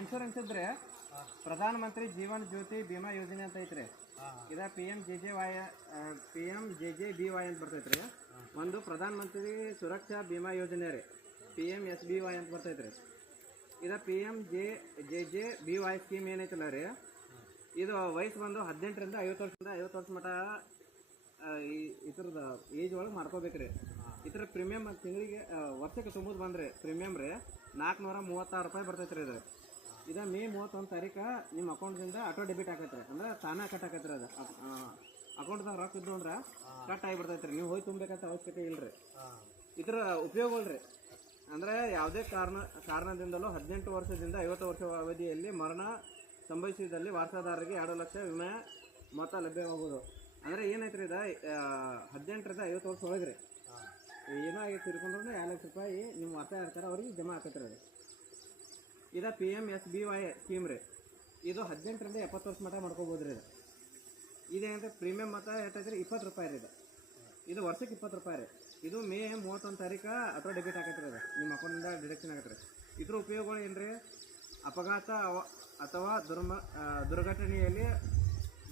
Insurance ಇದ್ರೆ ಪ್ರಧಾನ ಮಂತ್ರಿ ಜೀವನ್ ಜ್ಯೋತಿ ಬಿಮಾ ಯೋಜನೆ ಅಂತ ಐತ್ರಿ. ಇದ PMJJBY ಅಂತ ಬರ್ತೈತ್ರಿ. ಒಂದು ಪ್ರಧಾನ ಮಂತ್ರಿ ಸುರಕ್ಷಾ ಬಿಮಾ ಯೋಜನೆ ರೀ, PMSBY ಅಂತ ಬರ್ತೈತ್ರಿ. ಇದ PMJJBY ಸ್ಕೀಮ್ ಏನೈತಲ್ಲ ರೀ, ಇದು ವಯಸ್ಸು ಬಂದು 18ರಿಂದ 50 ವರ್ಷದಿಂದ 50 ವರ್ಷ ಮಟ್ಟ ಇದ್ರದ ಏಜ್ ಒಳಗೆ ಮಾಡ್ಕೋಬೇಕ್ರಿ. ಇದ್ರ ಪ್ರೀಮಿಯಮ್ ತಿಂಗಳಿಗೆ ವರ್ಷಕ್ಕೆ ತುಂಬೋದು ಬಂದ್ರಿ ಪ್ರೀಮಿಯಮ್ ರೀ 436 ರೂಪಾಯಿ ಬರ್ತೈತ್ರಿ. ಇದು ಮೇ 31 ತಾರೀಕು ನಿಮ್ಮ ಅಕೌಂಟ್ದಿಂದ ಆಟೋ ಡೆಬಿಟ್ ಆಗೈತ್ರಿ, ಅಂದ್ರೆ ತಾನೇ ಕಟ್ ಆಗೈತ್ರಿ. ಅದು ಅಕೌಂಟ್ದಾಗ ರೊಕ್ಕ ಇದ್ದು ಅಂದ್ರೆ ಕಟ್ ಆಗಿಬಿಡ್ತೈತ್ರಿ. ನೀವು ಹೋಗಿ ತುಂಬಬೇಕಂತ ಅವಶ್ಯಕತೆ ಇಲ್ರಿ. ಇದ್ರ ಉಪಯೋಗಗಳ್ರಿ ಅಂದರೆ ಯಾವುದೇ ಕಾರಣದಿಂದಲೂ 18 ವರ್ಷದಿಂದ 50 ವರ್ಷ ಅವಧಿಯಲ್ಲಿ ಮರಣ ಸಂಭವಿಸಿದಲ್ಲಿ ವಾರಸಾದಾರರಿಗೆ 2 ಲಕ್ಷ ವಿಮೆ ಮೊತ್ತ ಲಭ್ಯವಾಗುವುದು. ಅಂದರೆ ಏನೈತ್ರಿ, ಇದು 18ರಿಂದ 50 ವರ್ಷ ಒಳಗ್ರಿ ಏನೋ ಆಗಿ ತಿರ್ಕೊಂಡ್ರೂ 2 ಲಕ್ಷ ರೂಪಾಯಿ ನಿಮ್ಮ ವಾರ್ತಾ ಇರ್ತಾರೆ ಅವ್ರಿಗೆ ಜಮಾ ಆಕೈತ್ರಿ. ಅದು ಇದು PMSBY ಸ್ಕೀಮ್ ರೀ. ಇದು 18ರಿಂದ 70 ವರ್ಷ ಮಟ್ಟ ಮಾಡ್ಕೋಬೋದು ರೀ. ಇದೇನಂದ್ರೆ ಪ್ರೀಮಿಯಮ್ ಮೊತ್ತ ಎಷ್ಟೈತ್ರಿ 20 ರೂಪಾಯಿ ರೀ. ಇದು ವರ್ಷಕ್ಕೆ 20 ರೂಪಾಯಿ ರೀ. ಇದು ಮೇ 31 ತಾರೀಕು ಅಥವಾ ಡೆಬಿಟ್ ಆಗೈತ್ರಿ. ಅದು ನಿಮ್ಮ ಅಕೌಂಟಿಂದ ಡಿಡಕ್ಷನ್ ಆಗತ್ತೆ ರೀ. ಇದ್ರ ಉಪಯೋಗಗಳು ಏನು ರೀ, ಅಪಘಾತ ಅಥವಾ ದುರ್ಘಟನೆಯಲ್ಲಿ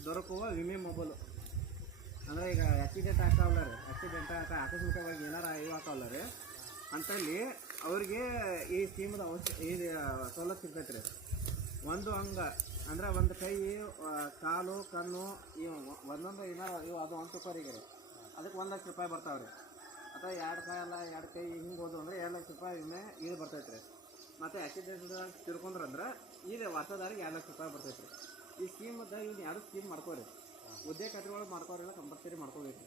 ದೊರಕುವ ವಿಮೆ ಮೊಬೈಲು. ಅಂದರೆ ಈಗ ಆಕ್ಸಿಡೆಂಟ್ ಆಗ್ತಾವಲ್ಲ ರೀ, ಆಕಸ್ಮಿಕವಾಗಿ ಏನಾರ ಇವು ಆಗ್ತಾವಲ್ಲ ರೀ, ಅಂತಲ್ಲಿ ಅವ್ರಿಗೆ ಈ ಸ್ಕೀಮದ ಈ ಸವಲತ್ತು ಸಿಗ್ತೈತೆ ರೀ. ಒಂದು ಅಂಗ ಅಂದರೆ ಒಂದು ಕೈ, ಕಾಲು, ಕಣ್ಣು ಇವು ಒಂದೊಂದು ಏನಾರ ಇವು ಅದು ಒಂದು ರೂಪಾಯಿಗೆ ರೀ, ಅದಕ್ಕೆ 1 ಲಕ್ಷ ರೂಪಾಯಿ ಬರ್ತಾವೆ ರೀ. ಅಥವಾ 2 ಕಾಲ 2 ಕೈ ಹಿಂಗೆ ಹೋದು ಅಂದರೆ 2 ಲಕ್ಷ ರೂಪಾಯಿ ವಿಮೆ ಇದು ಬರ್ತೈತೆ ರೀ. ಮತ್ತು ಆಕ್ಸಿಡೆಂಟ್ ತಿಳ್ಕೊಂಡ್ರಂದ್ರೆ ಇದು ವರ್ಷದಾರಿಗೆ 2 ಲಕ್ಷ ರೂಪಾಯಿ ಬರ್ತೈತೆ ರೀ. ಈ ಸ್ಕೀಮದ ಇವ್ನು 2 ಸ್ಕೀಮ್ ಮಾಡ್ಕೋರಿ. ಉದ್ಯೋಗ ಖಾತ್ರಿ ಒಳಗೆ ಮಾಡ್ಕೋರಿಲ್ಲ, ಕಂಪಲ್ಸರಿ ಮಾಡ್ಕೋಬೇಕು.